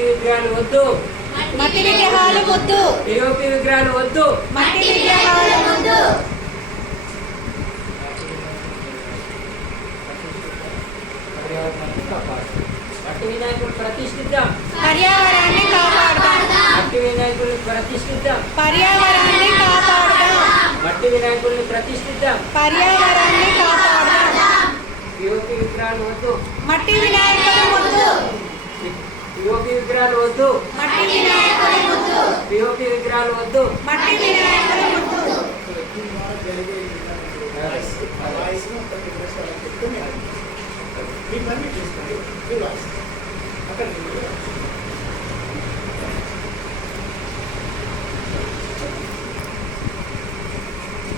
విగ్రహాలు వద్దు. మట్టి విగ్రహాలు వద్దు. పిఓపి విగ్రహాలు వద్దు. మట్టి విగ్రహాలు వద్దు. మట్టి వినాయకుడు ప్రతిష్ఠిద్దాం. పర్యావరణాన్ని కాపాడదాం. మట్టి వినాయకుడిని ప్రతిష్ఠిద్దాం. పర్యావరణాన్ని కాపాడదాం. మట్టి వినాయకుడిని ప్రతిష్ఠిద్దాం. పర్యావరణాన్ని కాపాడదాం. పిఓపి విగ్రహాలు వద్దు. మట్టి పిఓపి విగ్రహాలు వద్దు. పిఓపి విగ్రహాలు వద్దు.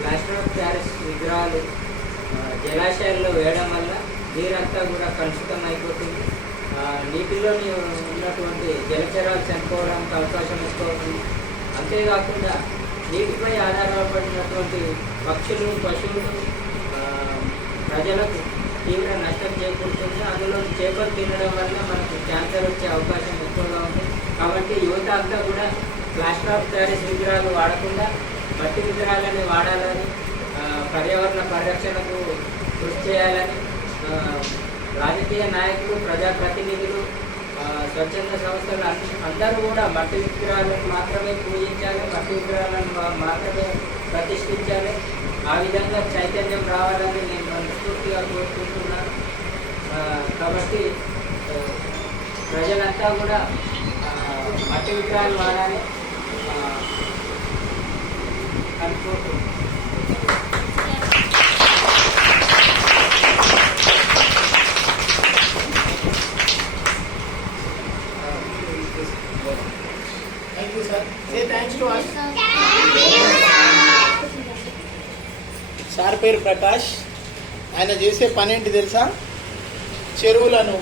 ప్లాస్టర్ ఆఫ్ ప్యారిస్ విగ్రహాలు జలాశయాల్లో వేయడం వల్ల నీరంతా కూడా కలుషితం అయిపోతుంది నీటిలో ఉన్నటువంటి జలచరాలు చనిపోవడానికి అవకాశం ఎక్కువ ఉంది. అంతేకాకుండా నీటిపై ఆధారపడినటువంటి పక్షులు పశువులు ప్రజలకు తీవ్ర నష్టం చేకూరుతుంది. అందులో చేపలు తినడం వల్ల మనకు క్యాన్సర్ వచ్చే అవకాశం ఎక్కువగా ఉంది. కాబట్టి యువత అంతా కూడా ప్లాస్టర్ ఆఫ్ ప్యారిస్ విగ్రహాలు వాడకుండా మట్టి విగ్రహాలని వాడాలని పర్యావరణ పరిరక్షణకు కృషి చేయాలని రాజకీయ నాయకులు ప్రజాప్రతినిధులు స్వచ్ఛంద సంస్థలు అందరూ కూడా మట్టి విగ్రహాలను మాత్రమే పూజించాలి మట్టి విగ్రహాలను మాత్రమే ప్రతిష్ఠించాలి. ఆ విధంగా చైతన్యం రావాలని నేను మనస్ఫూర్తిగా కోరుకుంటున్నాను కాబట్టి ప్రజలంతా కూడా మట్టి విగ్రహాలు వాడాలి. అనుకుంటున్నాను Thank you, sir. Say thanks to us. Sir పేరు ప్రకాష్ ఆయన చేసే పని ఏంటి తెలుసా చెరువులను